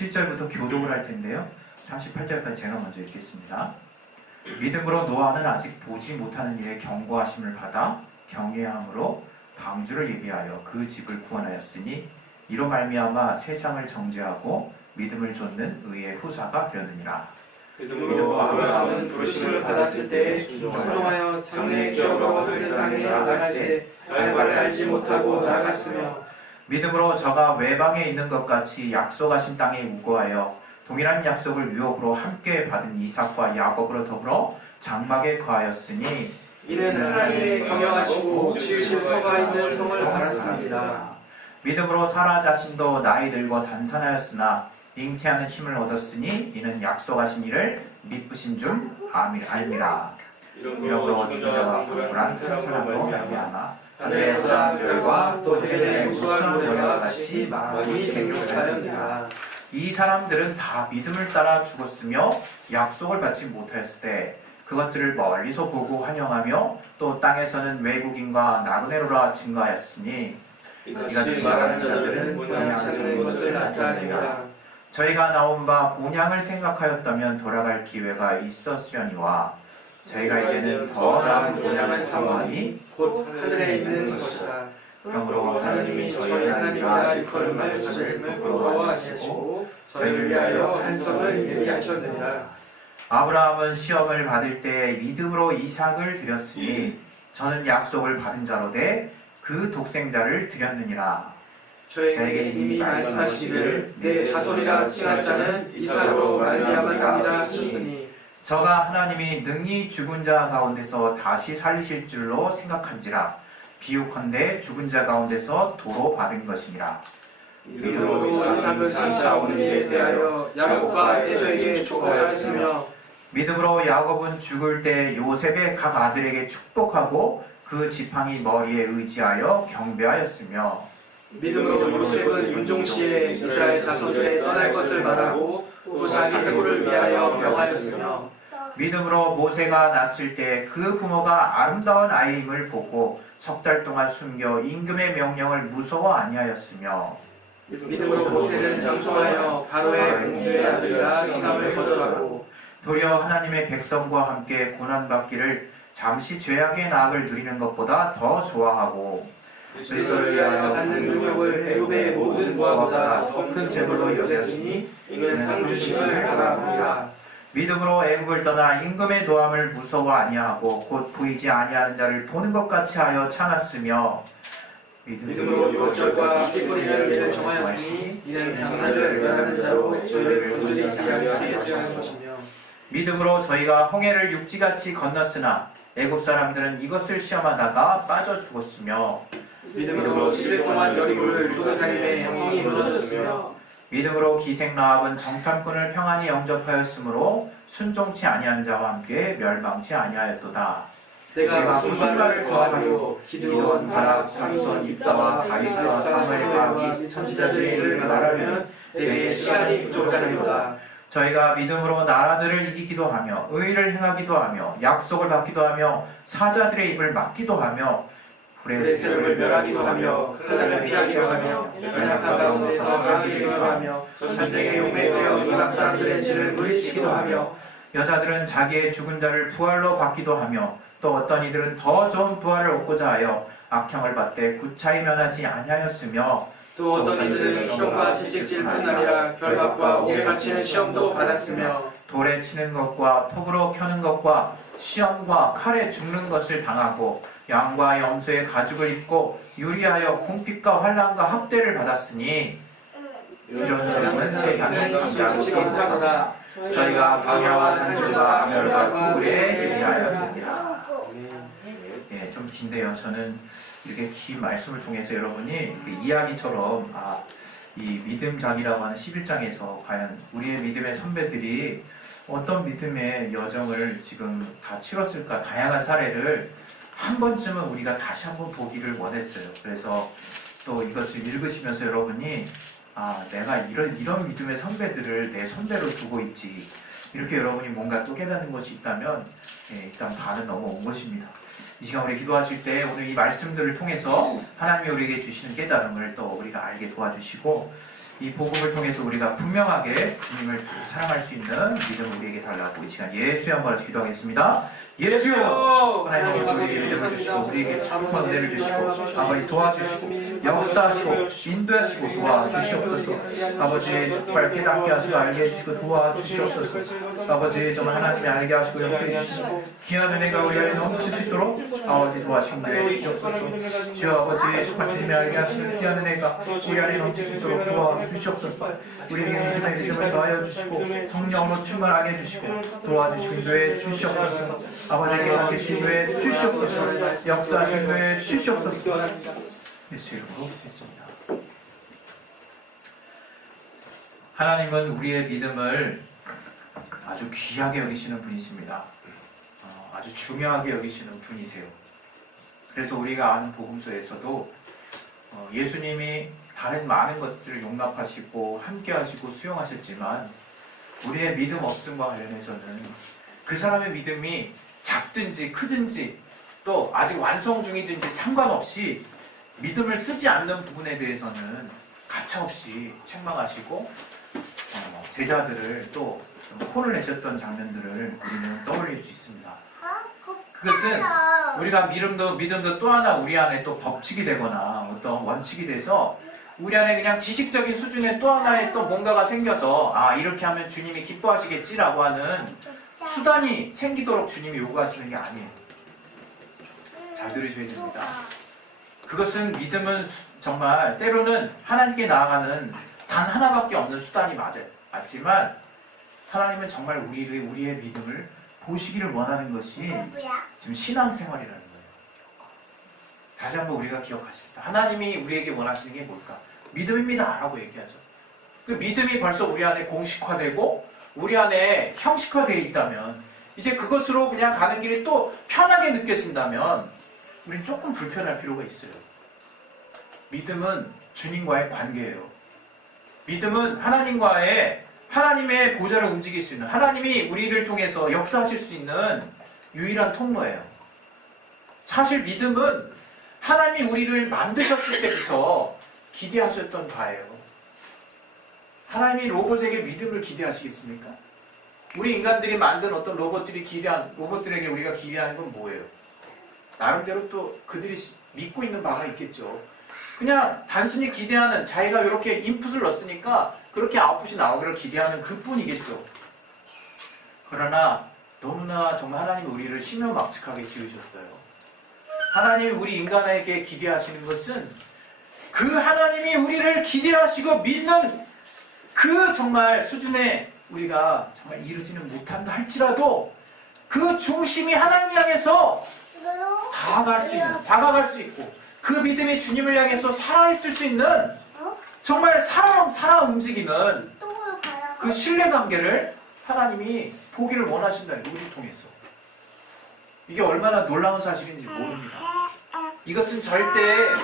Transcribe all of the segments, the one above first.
7절부터 교독을 할 텐데요. 38절까지 제가 먼저 읽겠습니다. 믿음으로 노아는 아직 보지 못하는 일에 경고하심을 받아 경외함으로 방주를 예비하여 그 집을 구원하였으니 이로 말미암아 세상을 정죄하고 믿음을 좇는 의의 후사가 되었느니라. 믿음으로 아브라함은 부르심을 받았을 때 순종하여 장래의 기업으로 하늘 땅에 나갈새 알바를 알지 못하고 나갔으며 믿음으로 저가 외방에 있는 것 같이 약속하신 땅에 우거하여 동일한 약속을 유업으로 함께 받은 이삭과 야곱으로 더불어 장막에 거하였으니 이는 하나님의 경영하시고 지으실 터가 있는 성을 받았습니다. 믿음으로 사라 자신도 나이 들고 단산하였으나 잉태하는 힘을 얻었으니 이는 약속하신 이를 믿으신 줄 알미라. 이러므로 죽은 자와 강물한 한 사람으로 말미암아 하늘의 푸른 별과 또 해의 우수한 노래와 같이 많이 생육하였느니라. 이 사람들은 다 믿음을 따라 죽었으며 약속을 받지 못하였을 때 그것들을 멀리서 보고 환영하며 또 땅에서는 외국인과 나그네로라 증거하였으니 이같이 말하는 자들은 본향을 찾는 것을 나타내니라. 저희가 나온 바 본향을 생각하였다면 돌아갈 기회가 있었으려니와 저희가 이제는 더 나은 본향을 사모하니 곧 하늘에 있는 것이다. 그러므로 하나님이 저희 하나님이라 일컬음 받으심을 부끄러워하시고 저희를 위하여 한 성을 예비하셨느니라. 아브라함은 시험을 받을 때 믿음으로 이삭을 드렸으니 저는 약속을 받은 자로되 그 독생자를 드렸느니라. 저에게 이미 말씀하시기를 내 자손이라 칭할 자는 이삭으로 말미암았습니다 하셨으니 저가 하나님이 능히 죽은 자 가운데서 다시 살리실 줄로 생각한지라 비유컨대 죽은 자 가운데서 도로 받은 것이니라. 믿음으로 이삭은 장차 오는 일에 대하여 야곱과 에서에게 축복하였으며 믿음으로 야곱은 죽을 때 요셉의 각 아들에게 축복하고 그 지팡이 머리에 의지하여 경배하였으며 믿음으로 요셉은 윤종시에 이스라엘 자손들에 떠날 것을 말하고 또 자기 해고를 위하여 명하였으며 믿음으로 모세가 낳았을 때 그 부모가 아름다운 아이임을 보고 석 달 동안 숨겨 임금의 명령을 무서워 아니하였으며 믿음으로 모세는 장성하여 바로의 공주의 아들이라 칭함을 거절하고 도리어 하나님의 백성과 함께 고난받기를 잠시 죄악의 나악을 누리는 것보다 더 좋아하고 그리스도를 위하여 받는 능력을 애굽의 모든 부하보다 더 큰 재물로 여겼으니 이는 상주심을 당하느니라. 믿음으로 애굽을 떠나 임금의 노함을 무서워 아니하고 곧 보이지 아니하는 자를 보는 것 같이 하여 참았으며 믿음으로 유월절과 피부리를 정하였으니 이는 장날을 의하는 자로 저희를 건드리지 않게 제하는 것이며 믿음으로 저희가 홍해를 육지같이 건넜으나 애굽 사람들은 이것을 시험하다가 빠져 죽었으며 믿음으로 7일 동안 여리고를 두고다니며 성이 무너졌으며 믿음으로 기생 라합은 정탐꾼을 평안히 영접하였으므로 순종치 아니한 자와 함께 멸망치 아니하였도다. 내가 무슨 말을 더하며 기드온, 바락, 삼손, 입다와 다윗과 사무엘과 이 선지자들의 이름을 말하면 내게 시간이 부족하려니와 저희가 믿음으로 나라들을 이기기도 하며 의를 행하기도 하며 약속을 받기도 하며 사자들의 입을 막기도 하며 불의 세력을 멸하기도 하며 칼날을 피하기도 하며 연약한 가운데서 강하기도 하며 전쟁의 용맹 되어 이방 사람들의 진을 물리치기도 하며 여자들은 자기의 죽은 자를 부활로 받기도 하며 또 어떤 이들은 더 좋은 부활을 얻고자 하여 악형을 받되 구차히 면하지 아니하였으며 또 어떤 이들은 시험과 채찍질뿐 아니라 결박과 옥에 갇히는 시험도 받았으며 돌에 치는 것과 톱으로 켜는 것과 시험과 칼에 죽는 것을 당하고 양과 염소의 가죽을 입고 유리하여 궁핍과 환난과 학대를 받았으니 이런 사람은 세상이 정죄하지 못하구나. 저희가 광야와 산지와 멸과 토굴에 예비하였느니라. 예, 좀 긴데요. 저는 이렇게 긴 말씀을 통해서 여러분이 그 이야기처럼 이 믿음장이라고 하는 11장에서 과연 우리의 믿음의 선배들이 어떤 믿음의 여정을 지금 다 치렀을까, 다양한 사례를 한 번쯤은 우리가 다시 한번 보기를 원했어요. 그래서 또 이것을 읽으시면서 여러분이 내가 이런 믿음의 선배들을 내 선배로 두고 있지, 이렇게 여러분이 뭔가 또 깨닫는 것이 있다면 일단 반은 넘어온 것입니다. 이 시간 우리 기도하실 때 오늘 이 말씀들을 통해서 하나님이 우리에게 주시는 깨달음을 또 우리가 알게 도와주시고 이 복음을 통해서 우리가 분명하게 주님을 사랑할 수 있는 믿음을 우리에게 달라고 이 시간 예수의 한번 기도하겠습니다. 예수여, 하나님 아버지 믿음을 주시고 우리에게 참된 은혜를 주시고 아버지 도와주시고 역사하시고 인도하시고 도와주시옵소서. 아버지 정말 깨닫게 하시고 알게 해주시고 도와주시옵소서. 아버지 정말 하나님이 알게 하시고 역사해 주시고 귀한 은혜가 우리 안에 넘칠 수 있도록 아버지 도와주시고 주시옵소서. 주여 아버지 정말 주님이 알게 하시는 귀한 은혜가 우리 안에 넘칠 수 있도록 도와주시옵소서. 우리에게 믿음의 믿음을 더하여 주시고 성령으로 충만하게 해주시고 도와주시고 인도해 주시옵소서. 아버지께 하시기 인도해 주시옵소서. 역사하시기 인도해 주시옵소서. 예수 이름으로 했습니다. 하나님은 우리의 믿음을 아주 귀하게 여기시는 분이십니다. 아주 중요하게 여기시는 분이세요. 그래서 우리가 아는 복음서에서도 예수님이 다른 많은 것들을 용납하시고 함께 하시고 수용하셨지만 우리의 믿음 없음과 관련해서는 그 사람의 믿음이 작든지 크든지 또 아직 완성 중이든지 상관없이 믿음을 쓰지 않는 부분에 대해서는 가차없이 책망하시고 제자들을 또 혼을 내셨던 장면들을 우리는 떠올릴 수 있습니다. 그것은 우리가 믿음도 또 하나 우리 안에 또 법칙이 되거나 어떤 원칙이 돼서 우리 안에 그냥 지식적인 수준의 또 하나의 또 뭔가가 생겨서 이렇게 하면 주님이 기뻐하시겠지라고 하는 수단이 생기도록 주님이 요구하시는 게 아니에요. 잘 들으셔야 됩니다. 그것은 믿음은 정말 때로는 하나님께 나아가는 단 하나밖에 없는 수단이 맞지만 하나님은 정말 우리의 믿음을 보시기를 원하는 것이 지금 신앙생활이라는 거예요. 다시 한번 우리가 기억하십니다. 하나님이 우리에게 원하시는 게 뭘까? 믿음입니다 라고 얘기하죠. 그 믿음이 벌써 우리 안에 공식화되고 우리 안에 형식화되어 있다면 이제 그것으로 그냥 가는 길이 또 편하게 느껴진다면 우린 조금 불편할 필요가 있어요. 믿음은 주님과의 관계예요. 믿음은 하나님의 보좌를 움직일 수 있는 하나님이 우리를 통해서 역사하실 수 있는 유일한 통로예요. 사실 믿음은 하나님이 우리를 만드셨을 때부터 기대하셨던 바예요. 하나님이 로봇에게 믿음을 기대하시겠습니까? 우리 인간들이 만든 어떤 로봇들에게 우리가 기대하는 건 뭐예요? 나름대로 또 그들이 믿고 있는 바가 있겠죠. 그냥 단순히 기대하는 자기가 이렇게 인풋을 넣었으니까 그렇게 아웃풋이 나오기를 기대하는 그뿐이겠죠. 그러나 너무나 정말 하나님이 우리를 심요막측하게 지으셨어요. 하나님이 우리 인간에게 기대하시는 것은 그 하나님이 우리를 기대하시고 믿는 그 정말 수준에 우리가 정말 이르지는 못한다 할지라도 그 중심이 하나님 향해서 다가갈 수 있고 그 믿음이 주님을 향해서 살아있을 수 있는 정말 살아 움직이는 그 신뢰관계를 하나님이 보기를 원하신다는 거예요. 우리를 통해서. 이게 얼마나 놀라운 사실인지 모릅니다. 이것은 절대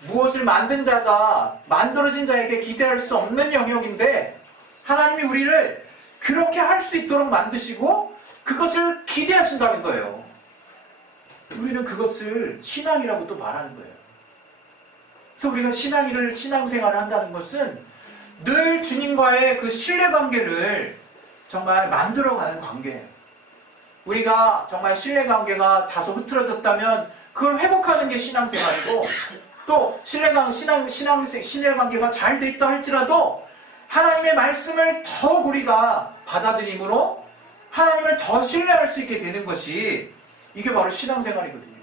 무엇을 만든 자가 만들어진 자에게 기대할 수 없는 영역인데 하나님이 우리를 그렇게 할 수 있도록 만드시고 그것을 기대하신다는 거예요. 우리는 그것을 신앙이라고 또 말하는 거예요. 그래서 우리가 신앙생활을 한다는 것은 늘 주님과의 그 신뢰관계를 정말 만들어가는 관계예요. 우리가 정말 신뢰관계가 다소 흐트러졌다면 그걸 회복하는 게 신앙생활이고 또 신뢰관계가 잘 돼 있다 할지라도 하나님의 말씀을 더욱 우리가 받아들임으로 하나님을 더 신뢰할 수 있게 되는 것이 이게 바로 신앙생활이거든요.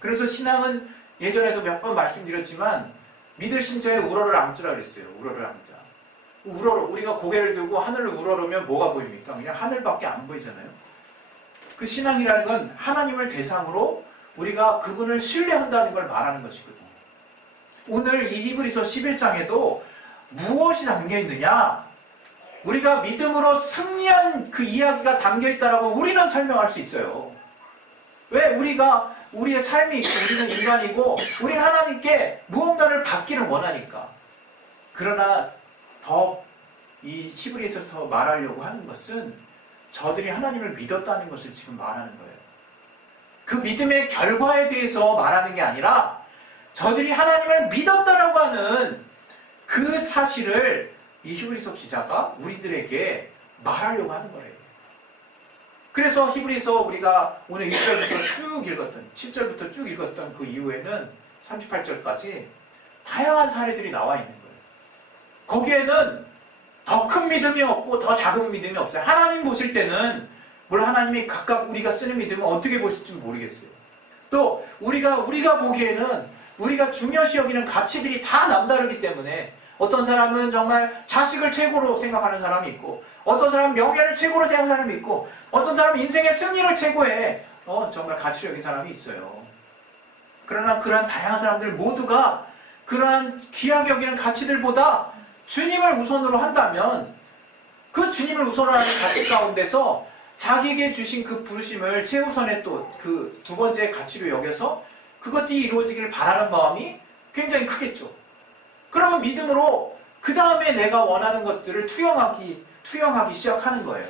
그래서 신앙은 예전에도 몇 번 말씀드렸지만 믿을 신자의 우러를 앙주라 그랬어요. 우러를 앙자. 우리가 고개를 들고 하늘을 우러르면 뭐가 보입니까? 그냥 하늘밖에 안 보이잖아요. 그 신앙이라는 건 하나님을 대상으로 우리가 그분을 신뢰한다는 걸 말하는 것이거든요. 오늘 이 히브리서 11장에도 무엇이 담겨 있느냐? 우리가 믿음으로 승리한 그 이야기가 담겨 있다라고 우리는 설명할 수 있어요. 왜? 우리의 삶이 있고 우리는 인간이고 우리는 하나님께 무언가를 받기를 원하니까. 그러나 더 이 히브리서에서 말하려고 하는 것은 저들이 하나님을 믿었다는 것을 지금 말하는 거예요. 그 믿음의 결과에 대해서 말하는 게 아니라 저들이 하나님을 믿었다라고 하는 그 사실을 이 히브리서 기자가 우리들에게 말하려고 하는 거예요. 그래서 히브리서 우리가 오늘 1절부터 쭉 읽었던, 7절부터 쭉 읽었던 그 이후에는 38절까지 다양한 사례들이 나와 있는 거예요. 거기에는 더 큰 믿음이 없고 더 작은 믿음이 없어요. 하나님 보실 때는 물론 하나님이 각각 우리가 쓰는 믿음은 어떻게 보실지 모르겠어요. 또 우리가 보기에는 우리가 중요시 여기는 가치들이 다 남다르기 때문에 어떤 사람은 정말 자식을 최고로 생각하는 사람이 있고 어떤 사람은 명예를 최고로 생각하는 사람이 있고 어떤 사람은 인생의 승리를 최고에 정말 가치로 여긴 사람이 있어요. 그러나 그러한 다양한 사람들 모두가 그러한 귀하게 여기는 가치들보다 주님을 우선으로 한다면 그 주님을 우선으로 하는 가치 가운데서 자기에게 주신 그 부르심을 최우선의 또 그 두 번째 가치로 여겨서 그것이 이루어지기를 바라는 마음이 굉장히 크겠죠. 그러면 믿음으로 그 다음에 내가 원하는 것들을 투영하기 시작하는 거예요.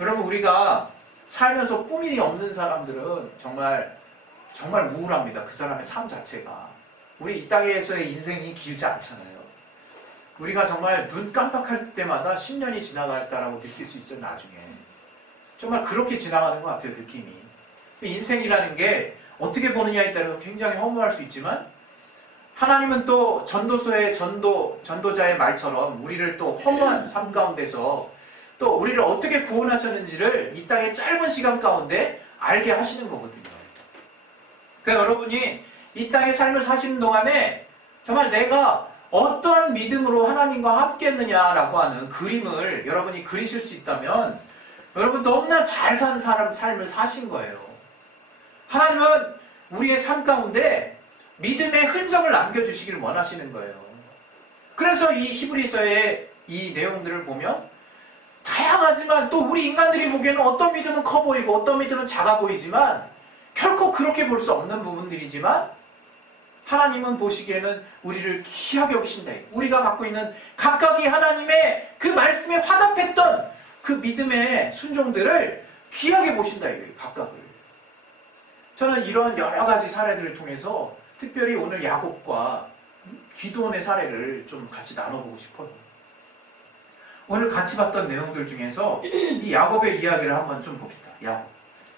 여러분 우리가 살면서 꿈이 없는 사람들은 정말 우울합니다. 그 사람의 삶 자체가. 우리 이 땅에서의 인생이 길지 않잖아요. 우리가 정말 눈 깜빡할 때마다 10년이 지나갔다라고 느낄 수 있어요. 나중에. 정말 그렇게 지나가는 것 같아요. 느낌이. 인생이라는 게 어떻게 보느냐에 따라서 굉장히 허무할 수 있지만 하나님은 또 전도서의 전도자의 말처럼 우리를 또 허무한 삶 가운데서 또 우리를 어떻게 구원하셨는지를 이 땅의 짧은 시간 가운데 알게 하시는 거거든요. 그러니까 여러분이 이 땅의 삶을 사시는 동안에 정말 내가 어떠한 믿음으로 하나님과 함께 했느냐라고 하는 그림을 여러분이 그리실 수 있다면 여러분 너무나 잘 산 삶을 사신 거예요. 하나님은 우리의 삶 가운데 믿음의 흔적을 남겨주시기를 원하시는 거예요. 그래서 이 히브리서의 이 내용들을 보면 다양하지만 또 우리 인간들이 보기에는 어떤 믿음은 커 보이고 어떤 믿음은 작아 보이지만 결코 그렇게 볼 수 없는 부분들이지만 하나님은 보시기에는 우리를 귀하게 여기신다. 우리가 갖고 있는 각각이 하나님의 그 말씀에 화답했던 그 믿음의 순종들을 귀하게 보신다. 각각을. 저는 이런 여러 가지 사례들을 통해서 특별히 오늘 야곱과 기드온의 사례를 좀 같이 나눠보고 싶어요. 오늘 같이 봤던 내용들 중에서 이 야곱의 이야기를 한번 좀 봅시다. 야곱.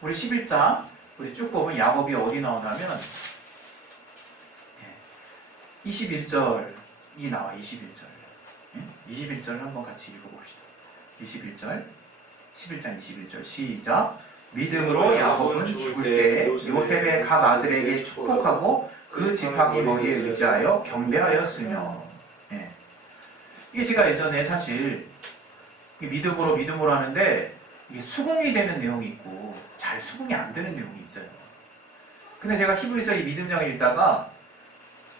우리 11장 우리 쭉 보면 야곱이 어디 나오냐면 21절이 나와. 21절. 21절을 한번 같이 읽어봅시다. 21절 11장 21절 시작. 믿음으로 야곱은 죽을 때 요셉의 각 아들에게 축복하고 그 지팡이 머리에 의지하여 경배하였으며. 이게 제가 예전에 사실 믿음으로 하는데 이게 수긍이 되는 내용이 있고 잘 수긍이 안 되는 내용이 있어요. 근데 제가 히브리서 이 믿음장을 읽다가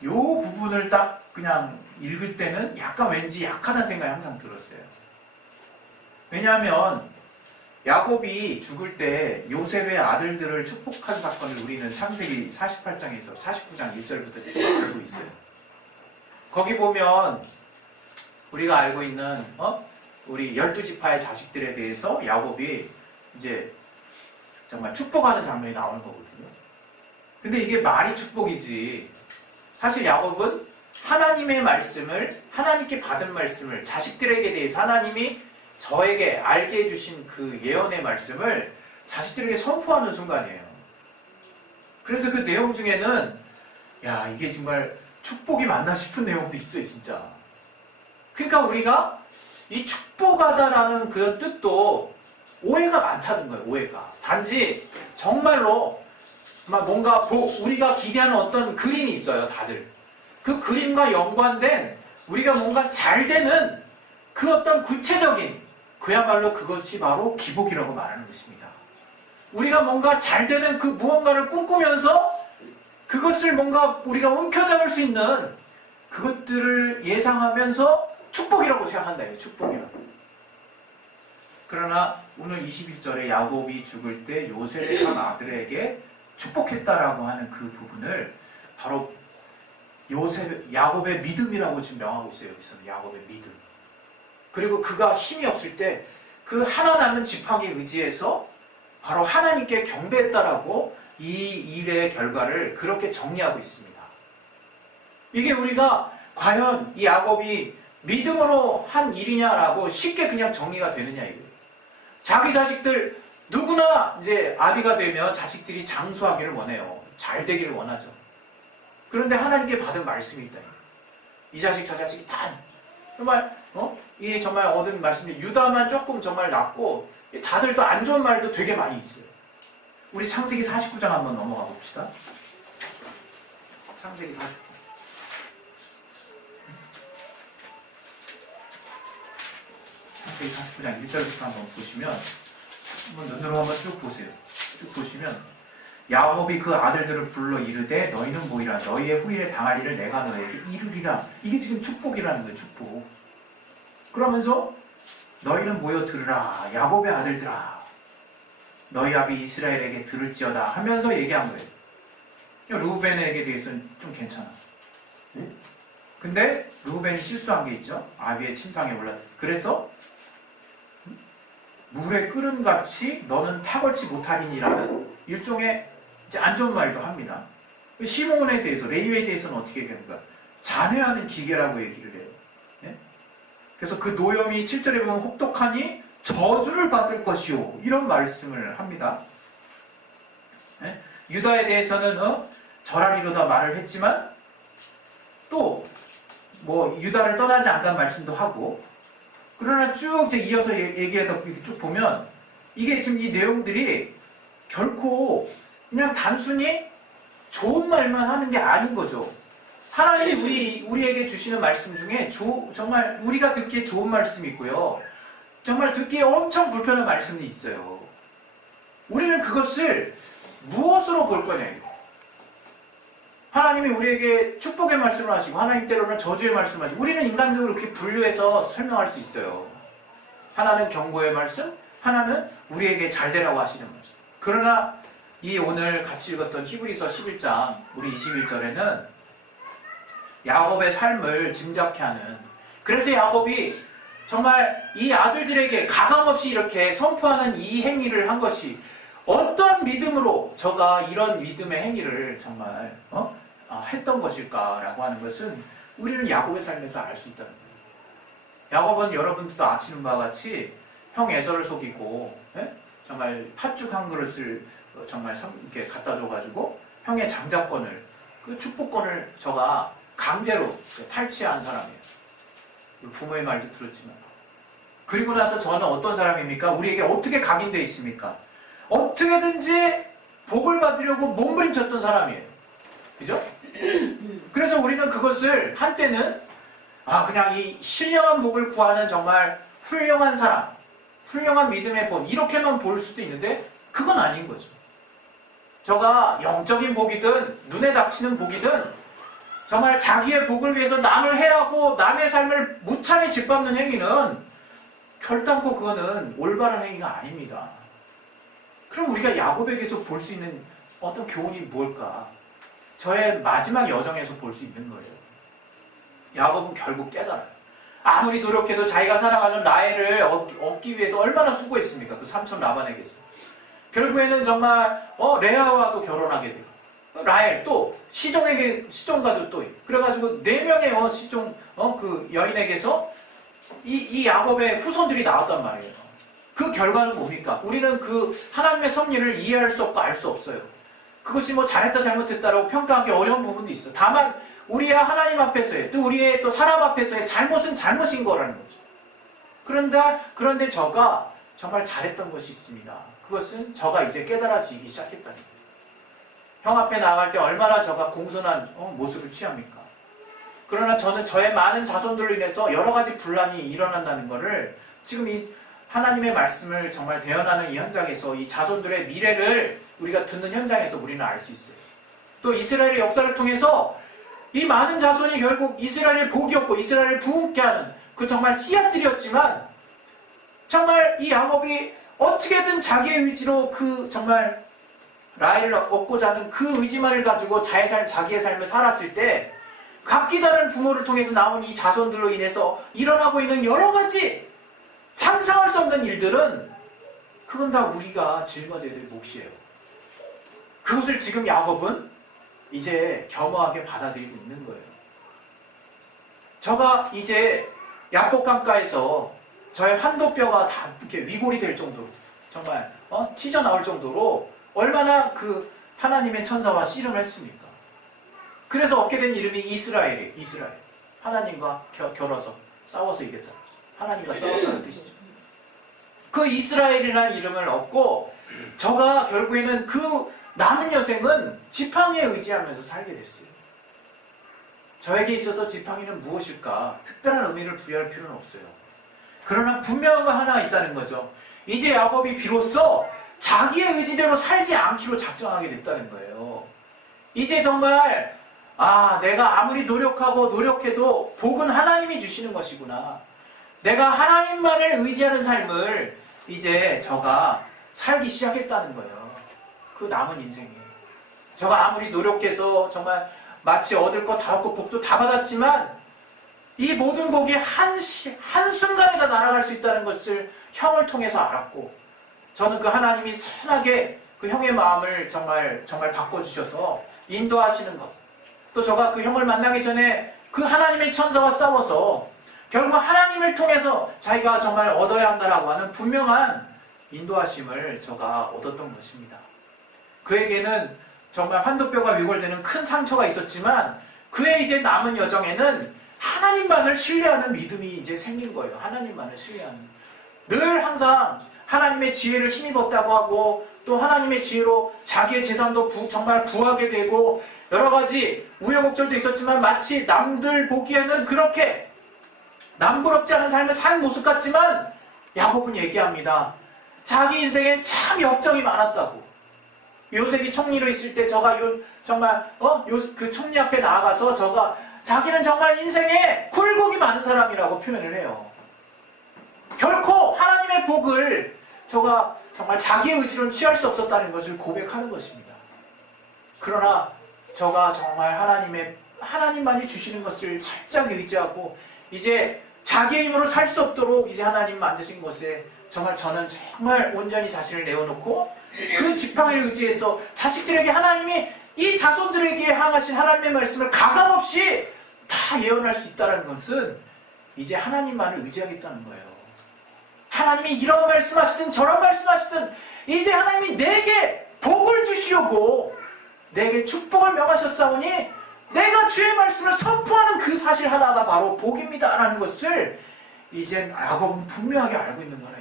이 부분을 딱 그냥 읽을 때는 약간 왠지 약하다는 생각이 항상 들었어요. 왜냐하면 야곱이 죽을 때 요셉의 아들들을 축복한 사건을 우리는 창세기 48장에서 49장 1절부터 쭉 알고 있어요. 거기 보면 우리가 알고 있는 우리 12지파의 자식들에 대해서 야곱이 이제 정말 축복하는 장면이 나오는 거거든요. 근데 이게 말이 축복이지 사실 야곱은 하나님의 말씀을 하나님께 받은 말씀을 자식들에게 대해서 하나님이 저에게 알게 해주신 그 예언의 말씀을 자식들에게 선포하는 순간이에요. 그래서 그 내용 중에는 야 이게 정말 축복이 맞나 싶은 내용도 있어요. 진짜. 그러니까 우리가 이 축복하다라는 그런 뜻도 오해가 많다는 거예요. 오해가. 단지 정말로 뭔가 우리가 기대하는 어떤 그림이 있어요. 다들. 그 그림과 연관된 우리가 뭔가 잘 되는 그 어떤 구체적인 그야말로 그것이 바로 기복이라고 말하는 것입니다. 우리가 뭔가 잘 되는 그 무언가를 꿈꾸면서 그것을 뭔가 우리가 움켜잡을 수 있는 그것들을 예상하면서 축복이라고 생각한다. 축복이라고. 그러나 오늘 21절에 야곱이 죽을 때 요셉의 한 아들에게 축복했다라고 하는 그 부분을 바로 야곱의 믿음이라고 지금 명하고 있어요. 여기서는 야곱의 믿음. 그리고 그가 힘이 없을 때 그 하나 남은 지팡이 의지해서 바로 하나님께 경배했다라고 이 일의 결과를 그렇게 정리하고 있습니다. 이게 우리가 과연 이 야곱이 믿음으로 한 일이냐라고 쉽게 그냥 정리가 되느냐 이거예요. 자기 자식들 누구나 이제 아비가 되면 자식들이 장수하기를 원해요. 잘 되기를 원하죠. 그런데 하나님께 받은 말씀이 있다. 이 자식 저 자식이 다 정말 이게 정말 얻은 말씀인데 유다만 조금 정말 낫고 다들 또 안 좋은 말도 되게 많이 있어요. 우리 창세기 49장 한번 넘어가 봅시다. 창세기 49장. 창세기 49장 1절부터 한번 보시면 한번 눈으로 한번 쭉 보세요. 쭉 보시면 야곱이 그 아들들을 불러 이르되 너희는 모이라 너희의 후일에 당할 일을 내가 너희에게 이루리라. 이게 지금 축복이라는 거예요. 축복. 그러면서 너희는 모여 들으라 야곱의 아들들아 너희 아비 이스라엘에게 들을지어다 하면서 얘기한 거예요. 르우벤에게 대해서는 좀 괜찮아. 근데 르우벤이 실수한 게 있죠. 아비의 침상에 올라. 그래서 물에 끓은 같이 너는 탁월치 못하리니라는 일종의 이제 안 좋은 말도 합니다. 시몬에 대해서 레위에 대해서는 어떻게 얘기합니까? 잔해하는 기계라고 얘기를 해요. 네? 그래서 그 노염이 7절에 보면 혹독하니 저주를 받을 것이요 이런 말씀을 합니다. 네? 유다에 대해서는 절하리로다 말을 했지만 또 뭐 유다를 떠나지 않다는 말씀도 하고 그러나 쭉 이제 이어서 얘기해서 쭉 보면 이게 지금 이 내용들이 결코 그냥 단순히 좋은 말만 하는 게 아닌 거죠. 하나님이 우리에게 주시는 말씀 중에 정말 우리가 듣기에 좋은 말씀이 있고요. 정말 듣기에 엄청 불편한 말씀이 있어요. 우리는 그것을 무엇으로 볼 거냐. 하나님이 우리에게 축복의 말씀을 하시고 하나님 때로는 저주의 말씀을 하시고 우리는 인간적으로 이렇게 분류해서 설명할 수 있어요. 하나는 경고의 말씀, 하나는 우리에게 잘 되라고 하시는 말씀. 그러나 이 오늘 같이 읽었던 히브리서 11장 우리 21절에는 야곱의 삶을 짐작케 하는 그래서 야곱이 정말 이 아들들에게 가감없이 이렇게 선포하는 이 행위를 한 것이 어떤 믿음으로 저가 이런 믿음의 행위를 정말 했던 것일까라고 하는 것은 우리는 야곱의 삶에서 알 수 있다는 거예요. 야곱은 여러분들도 아시는 바와 같이 형 에서를 속이고 정말 팥죽 한 그릇을 정말 이렇게 갖다 줘가지고 형의 장자권을 그 축복권을 저가 강제로 탈취한 사람이에요. 부모의 말도 들었지만 그리고 나서 저는 어떤 사람입니까? 우리에게 어떻게 각인되어 있습니까? 어떻게든지 복을 받으려고 몸부림쳤던 사람이에요. 그죠? 그래서 우리는 그것을 한때는 그냥 이 신령한 복을 구하는 정말 훌륭한 사람, 훌륭한 믿음의 본 이렇게만 볼 수도 있는데 그건 아닌 거죠. 저가 영적인 복이든 눈에 닥치는 복이든 정말 자기의 복을 위해서 남을 해하고 남의 삶을 무참히 짓밟는 행위는 결단코 그거는 올바른 행위가 아닙니다. 그럼 우리가 야곱에게서 볼 수 있는 어떤 교훈이 뭘까? 저의 마지막 여정에서 볼 수 있는 거예요. 야곱은 결국 깨달아요. 아무리 노력해도 자기가 살아가는 라헬을 얻기 위해서 얼마나 수고했습니까? 그 삼촌 라반에게서. 결국에는 정말 레아와도 결혼하게 돼요. 라헬 또 시종과도 또 그래가지고 4명의 시종 그 여인에게서 이 야곱의 후손들이 나왔단 말이에요. 그 결과는 뭡니까? 우리는 그 하나님의 섭리를 이해할 수 없고 알 수 없어요. 그것이 뭐 잘했다 잘못했다라고 평가하기 어려운 부분도 있어. 다만 우리의 하나님 앞에서의 또 우리의 또 사람 앞에서의 잘못은 잘못인 거라는 거죠. 그런데 저가 정말 잘했던 것이 있습니다. 그것은 저가 이제 깨달아지기 시작했다는 거예요. 형 앞에 나갈 때 얼마나 저가 공손한 모습을 취합니까? 그러나 저는 저의 많은 자손들로 인해서 여러 가지 분란이 일어난다는 것을 지금 이 하나님의 말씀을 정말 대언하는 이 현장에서 이 자손들의 미래를 우리가 듣는 현장에서 우리는 알 수 있어요. 또 이스라엘의 역사를 통해서 이 많은 자손이 결국 이스라엘의 복이었고 이스라엘을 부흥케 하는 그 정말 씨앗들이었지만 정말 이 야곱이 어떻게든 자기의 의지로 그 정말 라헬을 얻고자 하는 그 의지만을 가지고 자기의 삶을 살았을 때 각기 다른 부모를 통해서 나온 이 자손들로 인해서 일어나고 있는 여러 가지 상상할 수 없는 일들은 그건 다 우리가 짊어져야 될 몫이에요. 그것을 지금 야곱은 이제 겸허하게 받아들이고 있는 거예요. 저가 이제 야복 강가에서 저의 환도뼈가 다 이렇게 위골이 될 정도로 정말 튀어나올 정도로 얼마나 그 하나님의 천사와 씨름을 했습니까? 그래서 얻게 된 이름이 이스라엘이에요. 이스라엘. 하나님과 겨뤄서 싸워서 이겼다. 하나님과 싸웠다는 뜻이죠. 그 이스라엘이라는 이름을 얻고 저가 결국에는 그 남은 여생은 지팡이에 의지하면서 살게 됐어요. 저에게 있어서 지팡이는 무엇일까? 특별한 의미를 부여할 필요는 없어요. 그러나 분명한 거 하나가 있다는 거죠. 이제 야곱이 비로소 자기의 의지대로 살지 않기로 작정하게 됐다는 거예요. 이제 정말 내가 아무리 노력하고 노력해도 복은 하나님이 주시는 것이구나. 내가 하나님만을 의지하는 삶을 이제 저가 살기 시작했다는 거예요. 그 남은 인생에. 저가 아무리 노력해서 정말 마치 얻을 거 다 얻고 복도 다 받았지만 이 모든 복이 한순간에 다 날아갈 수 있다는 것을 형을 통해서 알았고 저는 그 하나님이 선하게 그 형의 마음을 정말 바꿔주셔서 인도하시는 것. 또 저가 그 형을 만나기 전에 그 하나님의 천사와 싸워서 결국 하나님을 통해서 자기가 정말 얻어야 한다라고 하는 분명한 인도하심을 저가 얻었던 것입니다. 그에게는 정말 환도뼈가 위골되는 큰 상처가 있었지만 그의 이제 남은 여정에는 하나님만을 신뢰하는 믿음이 이제 생긴 거예요. 하나님만을 신뢰하는. 늘 항상 하나님의 지혜를 힘입었다고 하고 또 하나님의 지혜로 자기의 재산도 정말 부하게 되고 여러 가지 우여곡절도 있었지만 마치 남들 보기에는 그렇게 남부럽지 않은 삶을 사는 모습 같지만 야곱은 얘기합니다. 자기 인생엔 참 역정이 많았다고. 요셉이 총리로 있을 때 저가 정말 그 총리 앞에 나아가서 저가 자기는 정말 인생에 굴곡이 많은 사람이라고 표현을 해요. 결코 하나님의 복을 저가 정말 자기의 의지로는 취할 수 없었다는 것을 고백하는 것입니다. 그러나 저가 정말 하나님만이 주시는 것을 철저하게 의지하고 이제 자기의 힘으로 살 수 없도록 이제 하나님 만드신 것에 정말 저는 정말 온전히 자신을 내어놓고 그 지팡이를 의지해서 자식들에게 하나님이 이 자손들에게 향하신 하나님의 말씀을 가감없이 다 예언할 수 있다는 것은 이제 하나님만을 의지하겠다는 거예요. 하나님이 이런 말씀하시든 저런 말씀하시든 이제 하나님이 내게 복을 주시려고 내게 축복을 명하셨사오니 내가 주의 말씀을 선포하는 그 사실 하나가 바로 복입니다 라는 것을 이제 야곱은 분명하게 알고 있는 거예요.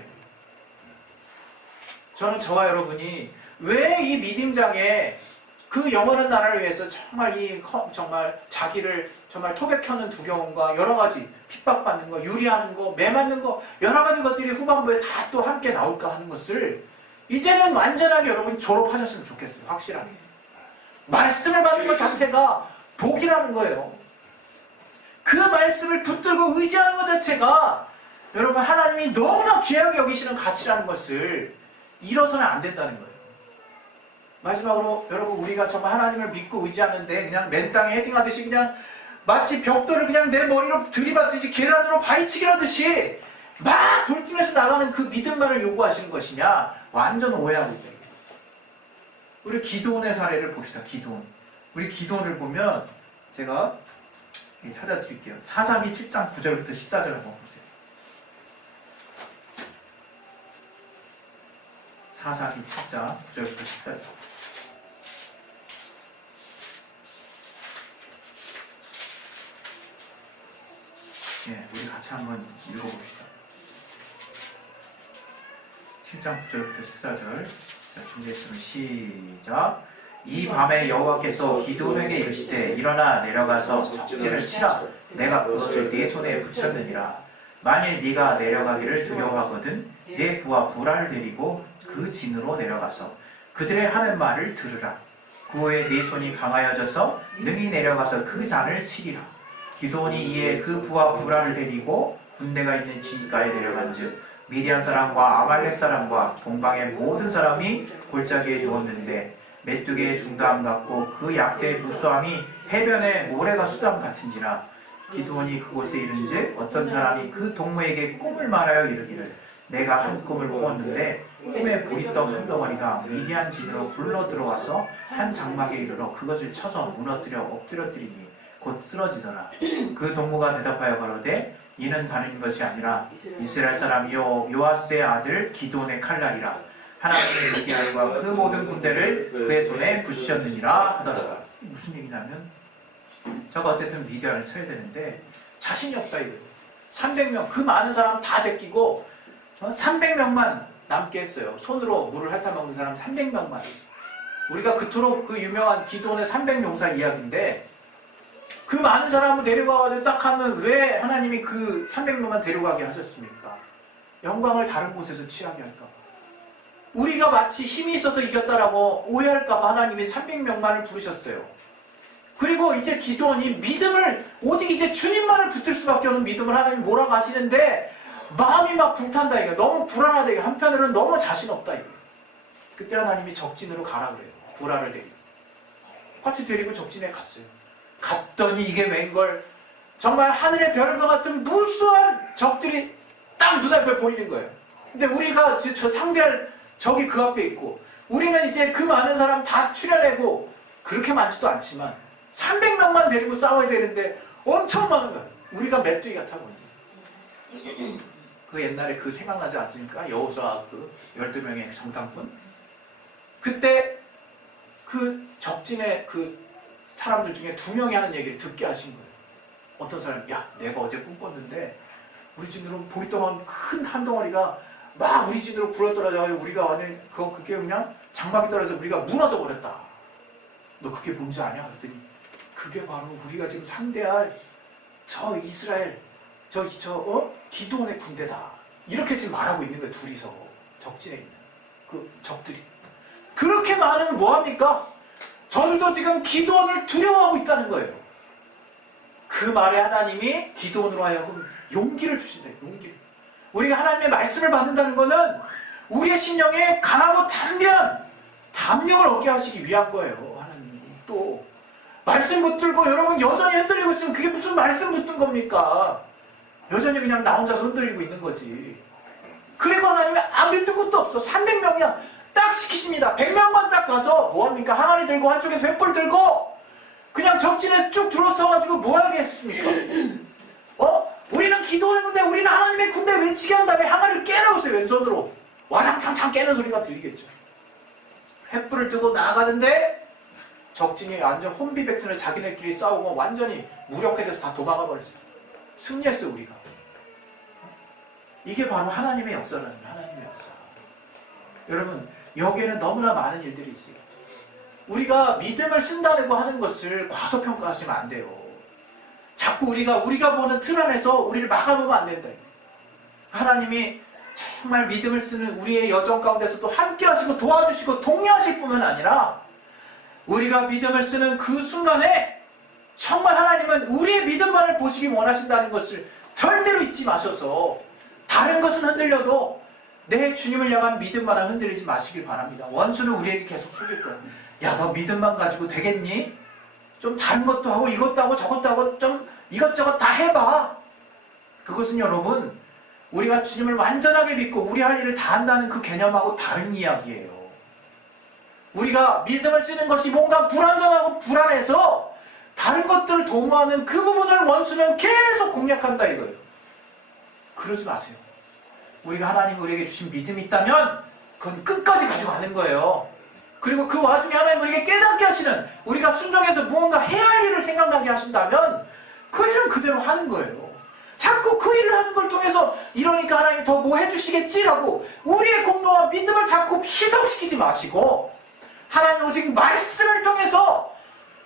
저는 저와 여러분이 왜 이 믿음장에 그 영원한 나라를 위해서 정말 자기를 정말 토백하는 두려움과 여러 가지 핍박받는 거, 유리하는 거, 매 맞는 거 여러 가지 것들이 후반부에 다 또 함께 나올까 하는 것을 이제는 완전하게 여러분이 졸업하셨으면 좋겠어요. 확실하게. 말씀을 받는 것 자체가 복이라는 거예요. 그 말씀을 붙들고 의지하는 것 자체가 여러분 하나님이 너무나 귀하게 여기시는 가치라는 것을 잃어서는 안 된다는 거예요. 마지막으로 여러분 우리가 정말 하나님을 믿고 의지하는데 그냥 맨 땅에 헤딩하듯이 그냥 마치 벽돌을 그냥 내 머리로 들이받듯이 계란으로 바위치기 하듯이 막 돌진해서 나가는 그 믿음만을 요구하시는 것이냐? 완전 오해하고 있다. 우리 기드온의 사례를 봅시다. 기드온. 우리 기드온을 보면 제가 찾아드릴게요. 사사기 7장 9절부터 14절 한번 보세요. 사사기 7장 9절부터 14절. 우리 같이 한번 읽어봅시다. 7장 9절부터 14절. 준비했으면 시작. 이 밤에 여호와께서 기드온에게 이르시되 일어나 내려가서 적진을 치라. 내가 그것을 네 손에 붙였느니라. 만일 네가 내려가기를 두려워하거든 네 부하 부라를 데리고 그 진으로 내려가서 그들의 하는 말을 들으라. 그 후에 네 손이 강하여져서 능히 내려가서 그 잔을 치리라. 기드온이 이에 그 부하 부라를 데리고 군대가 있는 진가에 내려간즉 미디안 사람과 아말렉 사람과 동방의 모든 사람이 골짜기에 누웠는데 메뚜기의 중담 같고 그 약대의 무수함이 해변의 모래가 수담 같은지라. 기드온이 그곳에 이른즉 어떤 사람이 그 동무에게 꿈을 말하여 이르기를 내가 한 꿈을 꾸었는데 꿈에 보리떡 한 덩어리가 미디안 진으로 굴러 들어와서 한 장막에 이르러 그것을 쳐서 무너뜨려 엎드려뜨리니 곧 쓰러지더라. 그 동무가 대답하여 가로되 이는 다른 것이 아니라 이스라엘 사람 요아스의 아들 기드온의 칼날이라. 하나님의 미디안과 그 모든 군대를 그의 손에 붙이셨느니라 하더라. 무슨 얘기냐면 제가 어쨌든 미디안을 쳐야 되는데 자신이 없다 이거예요. 300명 그 많은 사람 다 제끼고 300명만 남게 했어요. 손으로 물을 핥아먹는 사람 300명만. 우리가 그토록 그 유명한 기드온의 300용사 이야기인데 그 많은 사람을 데려가가지고 딱 하면 왜 하나님이 그 300명만 데려가게 하셨습니까? 영광을 다른 곳에서 취하게 할까 봐. 우리가 마치 힘이 있어서 이겼다라고 오해할까 봐 하나님이 300명만을 부르셨어요. 그리고 이제 기드온이 믿음을 오직 이제 주님만을 붙들 수밖에 없는 믿음을 하나님이 뭐라고 하시는데 마음이 막 불탄다 이거. 너무 불안하다 이거. 한편으로는 너무 자신 없다 이거. 그때 하나님이 적진으로 가라 그래요. 보라를 데리고. 같이 데리고 적진에 갔어요. 갔더니 이게 웬걸 정말 하늘의 별과 같은 무수한 적들이 딱 눈앞에 보이는 거예요. 근데 우리가 저 상대할 적이 그 앞에 있고 우리는 이제 그 많은 사람 다 추려내고 그렇게 많지도 않지만 300명만 데리고 싸워야 되는데 엄청 많은 거예요. 우리가 메뚜기가 타고 있는 그 옛날에 그 생각나지 않습니까? 여호수아 그 12명의 정탐꾼. 그때 그 적진의 그 사람들 중에 2명이 하는 얘기를 듣게 하신 거예요. 어떤 사람이 야 내가 어제 꿈꿨는데 우리 집으로 보리떡 큰 한 덩어리가 막 우리 집으로 굴러떨어져서 우리가 완전 그게 그냥 장막이 떨어져서 우리가 무너져 버렸다. 너 그게 뭔지 아냐? 그랬더니 그게 바로 우리가 지금 상대할 저 이스라엘 기드온의 군대다. 이렇게 지금 말하고 있는 거예요. 둘이서 적진에 있는 그 적들이. 그렇게 많으면 뭐합니까? 저들도 지금 기드온을 두려워하고 있다는 거예요. 그 말에 하나님이 기드온으로 하여금 용기를 주신대요. 용기를. 우리가 하나님의 말씀을 받는다는 것은 우리의 심령에 강하고 담대한 담력을 얻게 하시기 위한 거예요. 하나님이. 또 말씀 붙들고 여러분 여전히 흔들리고 있으면 그게 무슨 말씀 붙든 겁니까? 여전히 그냥 나 혼자서 흔들리고 있는 거지. 그리고 하나님이 밑도 끝도 없어. 300명이야. 딱 시키십니다. 100명만 딱 가서 뭐합니까? 항아리 들고 한쪽에서 횃불 들고 그냥 적진에 쭉 들어서가지고 뭐 하겠습니까? 우리는 기도하는 군대, 우리는 하나님의 군대 외치게 한 다음에 항아리를 깨놓으세요. 왼손으로. 와장창창 깨는 소리가 들리겠죠. 횃불을 들고 나가는데 적진이 완전 혼비백산을 자기네끼리 싸우고 완전히 무력화돼서 다 도망가 버렸어요. 승리했어요. 우리가. 이게 바로 하나님의 역사라는 거예요. 하나님의 역사. 여러분 여기에는 너무나 많은 일들이 있어요. 우리가 믿음을 쓴다고 하는 것을 과소평가하시면 안 돼요. 자꾸 우리가 보는 틀 안에서 우리를 막아놓으면 안 된다. 하나님이 정말 믿음을 쓰는 우리의 여정 가운데서 또 함께 하시고 도와주시고 독려하실 뿐만 아니라 우리가 믿음을 쓰는 그 순간에 정말 하나님은 우리의 믿음만을 보시기 원하신다는 것을 절대로 잊지 마셔서 다른 것은 흔들려도 내 주님을 향한 믿음만은 흔들리지 마시길 바랍니다. 원수는 우리에게 계속 속일 거예요. 야, 너 믿음만 가지고 되겠니? 좀 다른 것도 하고 이것도 하고 저것도 하고 좀 이것저것 다 해봐. 그것은 여러분 우리가 주님을 완전하게 믿고 우리 할 일을 다 한다는 그 개념하고 다른 이야기예요. 우리가 믿음을 쓰는 것이 뭔가 불완전하고 불안해서 다른 것들을 도모하는 그 부분을 원수는 계속 공략한다 이거예요. 그러지 마세요. 우리가 하나님이 우리에게 주신 믿음이 있다면 그건 끝까지 가져가는 거예요. 그리고 그 와중에 하나님 우리에게 깨닫게 하시는 우리가 순종해서 무언가 해야 할 일을 생각나게 하신다면 그 일은 그대로 하는 거예요. 자꾸 그 일을 하는 걸 통해서 이러니까 하나님이 더 뭐 해주시겠지라고 우리의 공로와 믿음을 자꾸 희석시키지 마시고 하나님 오직 말씀을 통해서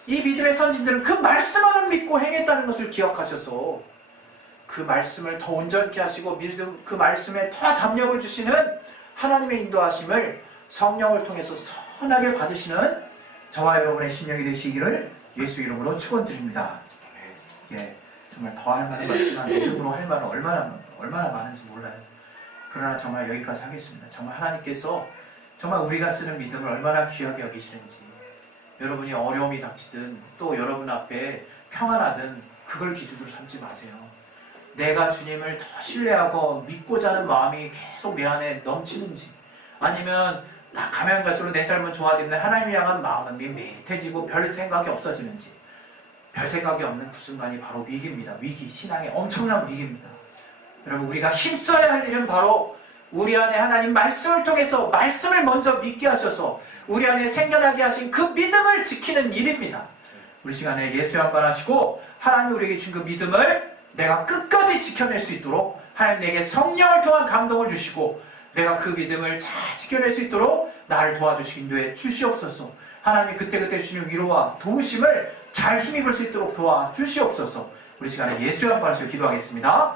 이 믿음의 선진들은 그 말씀만을 믿고 행했다는 것을 기억하셔서 그 말씀을 더 온전케 하시고 믿음 그 말씀에 더 담력을 주시는 하나님의 인도하심을 성령을 통해서 선하게 받으시는 저와 여러분의 심령이 되시기를 예수 이름으로 축원드립니다. 예, 정말 더 할 만한 말씀만 믿음으로 할 만한 얼마나 많은지 몰라요. 그러나 정말 여기까지 하겠습니다. 정말 하나님께서 정말 우리가 쓰는 믿음을 얼마나 귀하게 여기시는지 여러분이 어려움이 닥치든 또 여러분 앞에 평안하든 그걸 기준으로 삼지 마세요. 내가 주님을 더 신뢰하고 믿고자 하는 마음이 계속 내 안에 넘치는지 아니면 가면 갈수록 내 삶은 좋아지는데 하나님을 향한 마음은 밋밋해지고 별 생각이 없어지는지 별 생각이 없는 그 순간이 바로 위기입니다. 위기, 신앙의 엄청난 위기입니다. 여러분, 우리가 힘써야 할 일은 바로 우리 안에 하나님 말씀을 통해서 말씀을 먼저 믿게 하셔서 우리 안에 생겨나게 하신 그 믿음을 지키는 일입니다. 우리 시간에 예수 양반하시고 하나님 우리에게 준 그 믿음을 내가 끝까지 지켜낼 수 있도록 하나님 내게 성령을 통한 감동을 주시고 내가 그 믿음을 잘 지켜낼 수 있도록 나를 도와주시기 인도해 주시옵소서. 하나님이 그때그때 주시는 위로와 도우심을 잘 힘입을 수 있도록 도와주시옵소서. 우리 시간에 예수 양반하시고 기도하겠습니다.